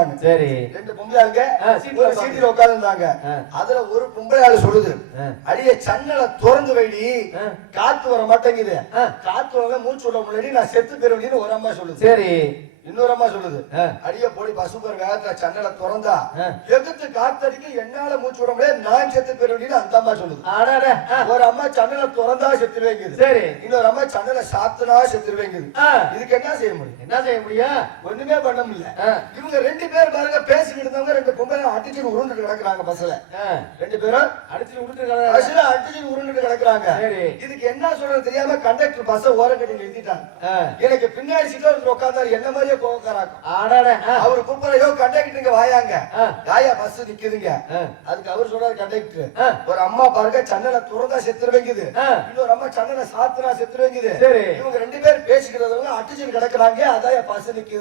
உட்கார்ந்தாங்க சரி. ரெண்டு பொம்பளையாளுங்க ஒரு சீட்டில் உட்கார்ந்தாங்க ஆ. அதுல ஒரு பொம்பளையாளு சொல்லுது. அடியே சன்னலை திறந்து வைடி. காத்து வர மாட்டேங்குது. காத்து வரல மூச்சு விட முன்னாடி நான் செத்து போயிருவேன்னு ஒரு அம்மா சொல்லுது. சரி. இன்னொரு அம்மா சொல்லுது. அடிய போடி பசுபர் வேகத்துல சன்னலை திறந்தா. எகுத்து காத்தடிக்க என்னால மூச்சு விட முடியாது நான் செத்து போயிருவேன்னு அந்த அம்மா சொல்லுது. ஒரு அம்மா சன்னலை திறந்தா செத்துருவேங்குது சரி. இன்னொரு அம்மா சன்னலை சாத்துனா செத்துருவேங்குது ஆ, இதுக்கு என்ன செய்ய முடியும்? என்ன செய்ய முடியும்? ஒண்ணுமே பண்ண முடியல. இவங்க ரெண்டு பேர் பாருங்க பேசிக்கிட்டு இருந்தவங்க ரெண்டு பொம்பளை அடிச்சு உருண்டு கிடக்குறாங்க பஸ்ல ரெண்டு பேரும் அடிச்சு விட்டுருக்காங்க பஸ்ல அடிச்சு உருண்டு கிடக்குறாங்க. இதுக்கு என்ன சொல்றது தெரியாம கண்டக்டர் பஸ்ஸ ஓரம் கட்டி நிறுத்திட்டாங்க எனக்கு பின்னாடி சீட்ல ஒருத்தர் உட்கார்ந்தாரு. என்ன மாதிரியே ஆ, அவர் கூப்பிடுறையோ கண்டக்டருங்க வாயாங்க. காயா பஸ் நிக்குதுங்க. அதுக்கு அவர் சொல்றாரு கண்டக்டர் ஒரு அம்மா பாருங்க சன்னலை திறந்தா செத்துருவேங்குது ஆ, இன்னொரு அம்மா சன்னலை சாத்துனா செத்துருவேங்குது சரி. இவங்க ரெண்டு பேர் பேசிக்கிறவங்க அடிச்சு கிடக்குறாங்க. அதான் பஸ் நிக்குது.